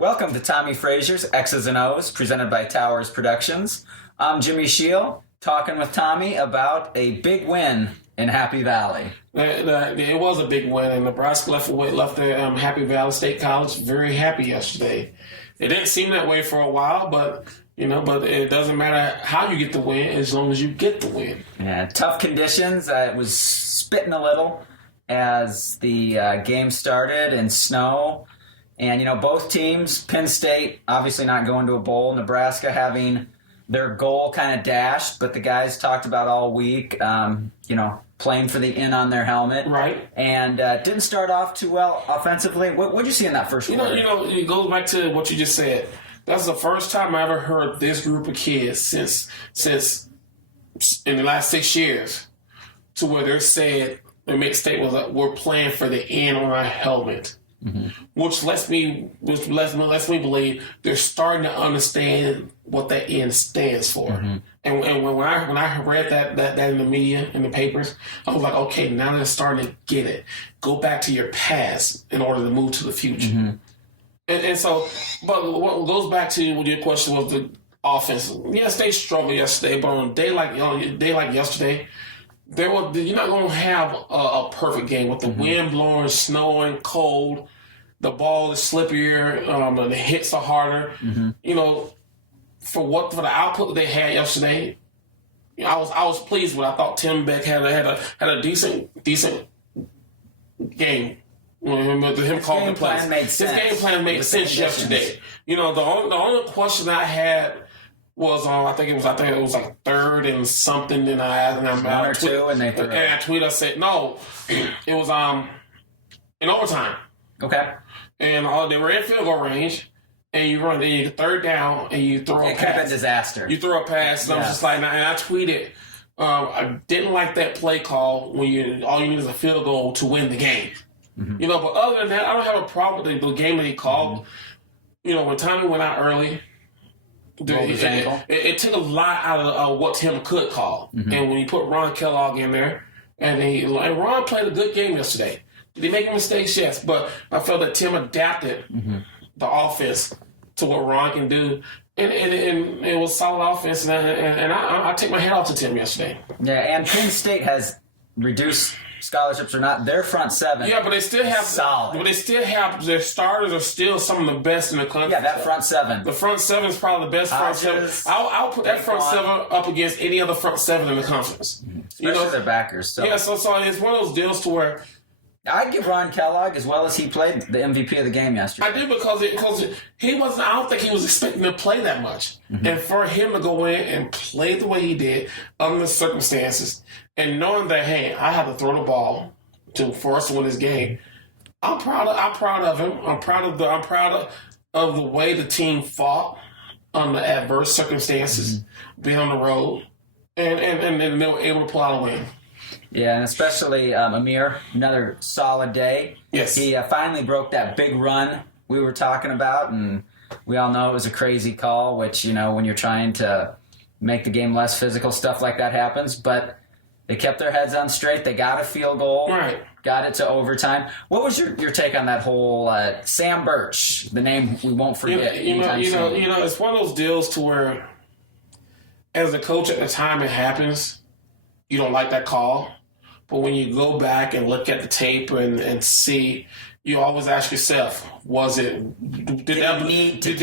Welcome to Tommie Frazier's X's and Os, presented by Towers Productions. I'm Jimmy Shield, talking with Tommie about a big win in Happy Valley. It was a big win, and Nebraska left the Happy Valley State College very happy yesterday. It didn't seem that way for a while, but it doesn't matter how you get the win as long as you get the win. Yeah, tough conditions. It was spitting a little as the game started, and snow. And, both teams, Penn State obviously not going to a bowl, Nebraska having their goal kind of dashed, but the guys talked about all week, playing for the in on their helmet. Right. And didn't start off too well offensively. What did you see in that first quarter? It goes back to what you just said. That's the first time I ever heard this group of kids since in the last 6 years to where they're said, the mixed statement was, we're playing for the in on our helmet. Mm-hmm. Which lets me believe they're starting to understand what that N stands for. Mm-hmm. And when I read that in the media, in the papers, I was like, okay, now they're starting to get it. Go back to your past in order to move to the future. Mm-hmm. And so, but what goes back to what your question was, the offense. Yes, they struggled yesterday, but on a day like yesterday, you're not going to have a perfect game with the wind blowing, snowing, cold. The ball is slippier. The hits are harder. Mm-hmm. For the output that they had yesterday, I was pleased with. I thought Tim Beck had a decent game. With him calling the plays. His game plan made sense yesterday. The only question I had was I think it was like third and something, and I tweeted. I said no, it was in overtime. Okay. And they were in field goal range, and you get third down and you throw a pass. It could have been disaster. You throw a pass, and I was just like, and I tweeted, I didn't like that play call when all you need is a field goal to win the game. Mm-hmm. But other than that, I don't have a problem with the game that he called. Mm-hmm. When Tommie went out early. It took a lot out of what Tim could call. Mm-hmm. And when he put Ron Kellogg in there, and Ron played a good game yesterday. Did he make mistakes? Yes. But I felt that Tim adapted the offense to what Ron can do. And it was solid offense. And I take my hat off to Tim yesterday. Yeah, and Penn State has reduced scholarships or not, their front seven. Yeah, but they still have solid. But they still have their starters are still some of the best in the country. Yeah, that front seven. The front seven is probably the best front seven. I'll put that front seven up against any other front seven in the conference. Especially their backers. So. Yeah, so it's one of those deals to where I'd give Ron Kellogg, as well as he played, the MVP of the game yesterday. I do because he wasn't. I don't think he was expecting to play that much, and for him to go in and play the way he did under the circumstances, and knowing that hey, I have to throw the ball for us to win this game, I'm proud of him. I'm proud of the way the team fought under adverse circumstances, being on the road, and they were able to pull out a win. Yeah, and especially Amir, another solid day. Yes. He finally broke that big run we were talking about, and we all know it was a crazy call, which, when you're trying to make the game less physical, stuff like that happens. But they kept their heads on straight. They got a field goal. Right. Got it to overtime. What was your take on that whole Sam Birch, the name we won't forget? It's one of those deals to where, as a coach at the time it happens, you don't like that call. But when you go back and look at the tape and see, you always ask yourself, did he need to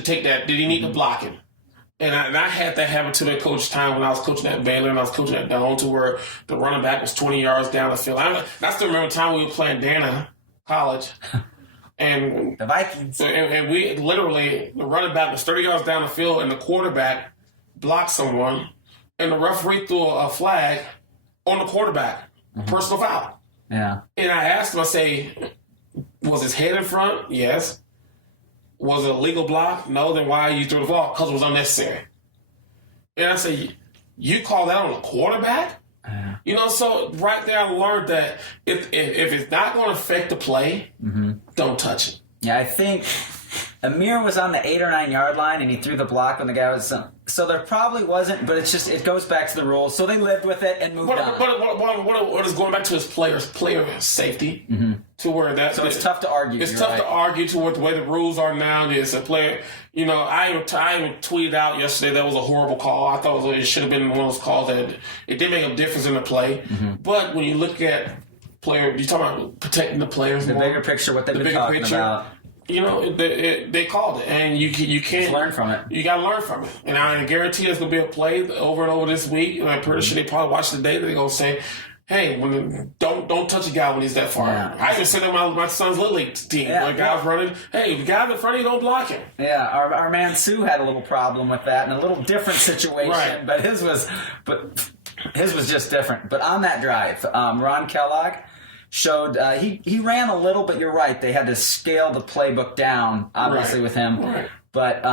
take that? Did he need to block him? And I had that happen to the coach time when I was coaching at Baylor and I was coaching at Down, to where the running back was 20 yards down the field. I still remember the time we were playing Dana College. And the Vikings. And we literally, the running back was 30 yards down the field and the quarterback blocked someone. And the referee threw a flag on the quarterback, personal foul. Yeah. And I asked him, I say, was his head in front? Yes. Was it a legal block? No. Then why you threw the ball? Because it was unnecessary. And I say, you call that on a quarterback? So right there I learned that if it's not going to affect the play, don't touch it. Yeah, I think Amir was on the 8 or 9 yard line and he threw the block when the guy was... So there probably wasn't, but it goes back to the rules. So they lived with it and moved on. But what is going back to his player safety to where that. So it's tough to argue. It's tough to argue to what the way the rules are now. It's a player. You know, I even tweeted out yesterday that was a horrible call. I thought it should have been one of those calls that it did make a difference in the play. But when you look at player, you talk about protecting the players. The more, bigger picture, what they've been talking about. You know, they called it, and you can't just learn from it. You got to learn from it, and I guarantee there's gonna be a play over and over this week. And I'm pretty sure they probably watch the data. They're gonna say, "Hey, don't touch a guy when he's that far." Yeah. I even said to my son's little league team, Yeah, the guy's running. Hey, the guy in front of you, don't block him. Yeah, our man Sue had a little problem with that in a little different situation, Right. but his was just different. But on that drive, Ron Kellogg showed he ran a little, but you're right. They had to scale the playbook down, obviously, Right. with him. Right. But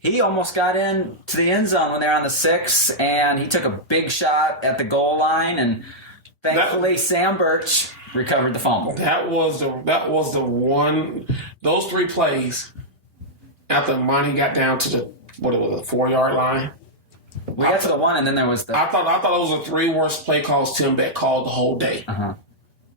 he almost got into the end zone when they were on the 6, and he took a big shot at the goal line, and thankfully Sam Birch recovered the fumble. That was the one. Those 3 plays after Monty got down to the 4-yard line. We got to the 1, and then there was the. I thought those were the 3 worst play calls Tim Beck called the whole day.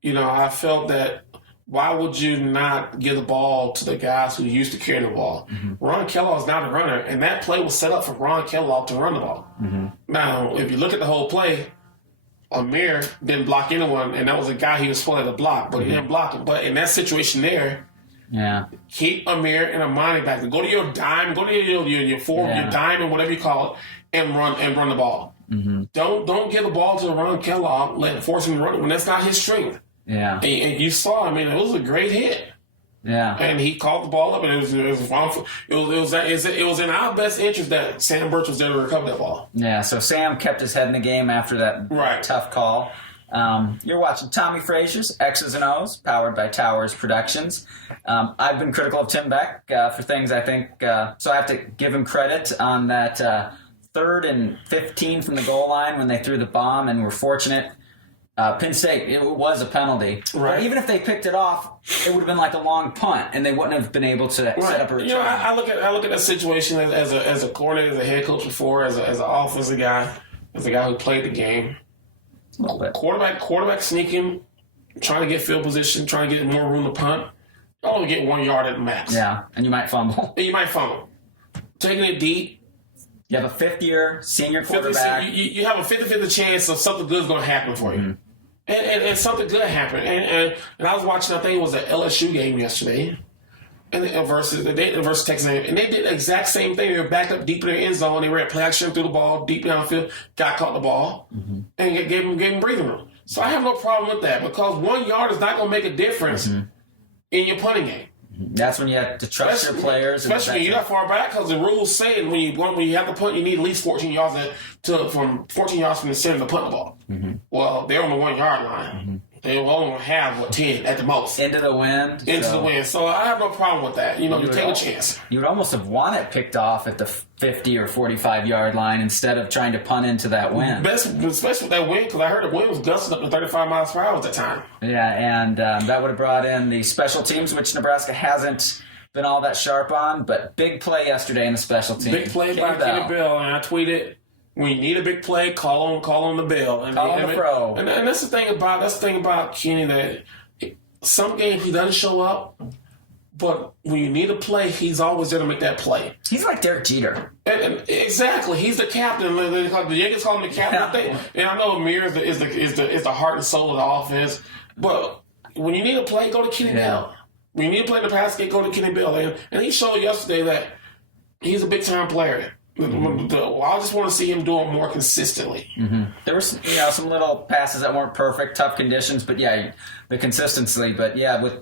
You know, I felt that why would you not give the ball to the guys who used to carry the ball? Ron Kellogg is not a runner, and that play was set up for Ron Kellogg to run the ball. Now, if you look at the whole play, Amir didn't block anyone, and that was a guy he was supposed to block, but he didn't block him. But in that situation there, keep Amir and Amani back. Go to your dime, go to your forward, your dime, and whatever you call it, and run the ball. Don't give the ball to Ron Kellogg, force him to run it when that's not his strength. Yeah. And you saw, I mean, it was a great hit. Yeah. And he caught the ball up, and it was in our best interest that Sam Birch was there to recover that ball. Yeah, so Sam kept his head in the game after that tough call. You're watching Tommie Frazier's X's and Os, powered by Towers Productions. I've been critical of Tim Beck for things I think, so I have to give him credit on that 3rd and 15 from the goal line when they threw the bomb and were fortunate. Penn State, it was a penalty. Right. But even if they picked it off, it would have been like a long punt, and they wouldn't have been able to set up a return. You know, I look at that situation as a coordinator, as a head coach before, as an offensive guy, as a guy who played the game. A little bit. Quarterback sneaking, trying to get field position, trying to get more room to punt. You only get 1 yard at the max. Yeah, and you might fumble. And you might fumble. Taking it deep. You have a 5th-year senior quarterback. You have a 50-50 chance of something good's going to happen for you. And something good happened. And I was watching, I think it was an LSU game yesterday, versus Texas A&M, and they did the exact same thing. They were backed up deep in their end zone. They ran play action through the ball deep downfield. Guy caught the ball and gave him breathing room. So I have no problem with that because 1 yard is not going to make a difference in your punting game. That's when you have to trust your players. Especially when you're not far back, because the rules say when you have to punt, you need at least 14 yards from 14 yards from the center to punt the ball. Well, they're on the 1 yard line. They will only have 10 at the most. Into the wind. The wind. So I have no problem with that. You take a chance. You would almost have wanted it picked off at the 50 or 45-yard line instead of trying to punt into that wind. Especially with that wind, because I heard the wind was gusting up to 35 miles per hour at that time. Yeah, and that would have brought in the special teams, which Nebraska hasn't been all that sharp on, but big play yesterday in the special teams. Big play by Kenny Bell, and I tweeted, when you need a big play, call on the bell. And call on the pro. And that's the thing about Kenny, that some games he doesn't show up, but when you need a play, he's always there to make that play. He's like Derek Jeter. And exactly, he's the captain. The Yankees call him the captain. Yeah. And I know Amir is the heart and soul of the offense, but when you need a play, go to Kenny Bell. When you need to play the pass game, go to Kenny Bell. And he showed yesterday that he's a big time player. I just want to see him do it more consistently. There were some little passes that weren't perfect, tough conditions, but the consistency. But with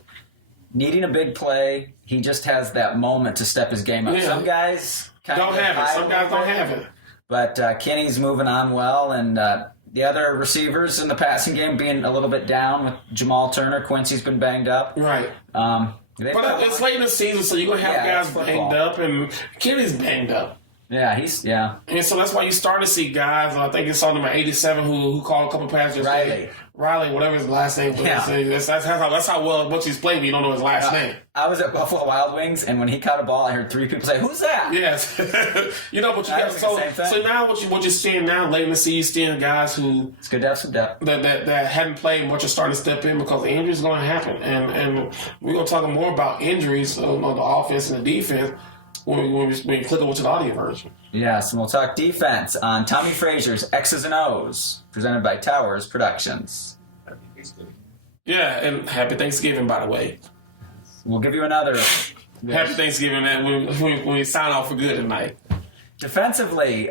needing a big play, he just has that moment to step his game up. Some guys don't have it. Some guys don't have it. But Kenny's moving on well, and the other receivers in the passing game being a little bit down with Jamal Turner. Quincy's been banged up. Right. But it's late in the season, so you're going to have guys banged up, and Kenny's banged up. Yeah, yeah. And so that's why you start to see guys. I think it's on number 87 who called a couple passes. Riley, whatever his last name was. Yeah. That's how well much he's played, but you don't know his last name. I was at Buffalo Wild Wings, and when he caught a ball, I heard 3 people say, "Who's that?" Yes. But you got so now what you're seeing now late in the season, seeing guys who it's good to have some depth that hadn't played much are starting to step in because the injuries are going to happen, and we're going to talk more about injuries on the offense and the defense when we click over to the audio version. Yes, and we'll talk defense on Tommie Frazier's X's and Os, presented by Towers Productions. Yeah, and happy Thanksgiving, by the way. We'll give you another. Happy Thanksgiving, man, when we sign off for good tonight. Defensively,